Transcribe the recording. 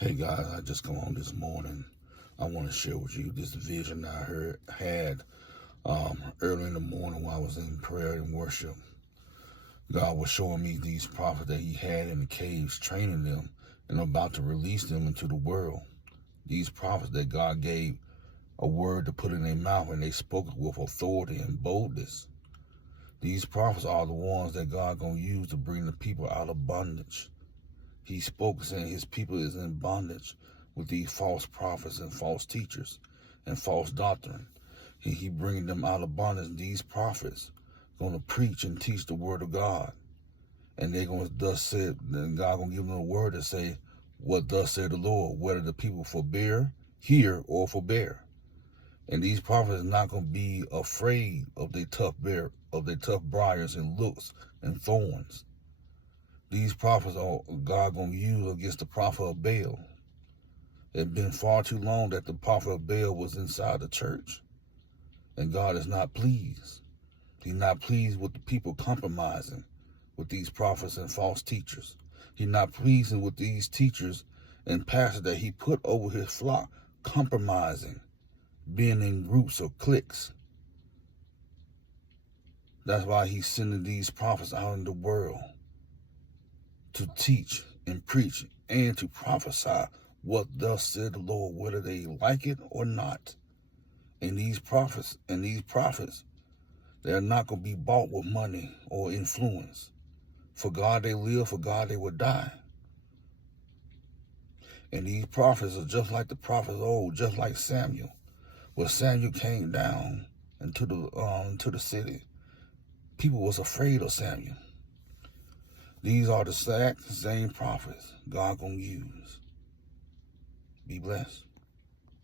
Hey guys, I just come on this morning. I want to share with you this vision I had early in the morning while I was in prayer and worship. God was showing me these prophets that He had in the caves, training them, and about to release them into the world. These prophets that God gave a word to put in their mouth, and they spoke it with authority and boldness. These prophets are the ones that God gonna use to bring the people out of bondage. He spoke saying His people is in bondage with these false prophets and false teachers and false doctrine. He bringing them out of bondage. These prophets going to preach and teach the word of God, and they're going to thus said. Then God going to give them a word to say, "What thus said the Lord," whether the people hear, or forbear. And these prophets are not going to be afraid of their tough briars and looks and thorns. These prophets are God going to use against the prophet of Baal. It's been far too long that the prophet of Baal was inside the church. And God is not pleased. He's not pleased with the people compromising with these prophets and false teachers. He's not pleased with these teachers and pastors that He put over His flock compromising, being in groups or cliques. That's why He's sending these prophets out in the world to teach and preach and to prophesy what thus said the Lord, whether they like it or not. And these prophets, they're not going to be bought with money or influence. For God they live, for God they will die. And these prophets are just like the prophets old, just like Samuel. When Samuel came down into the city, people was afraid of Samuel. These are the same prophets God gonna use. Be blessed.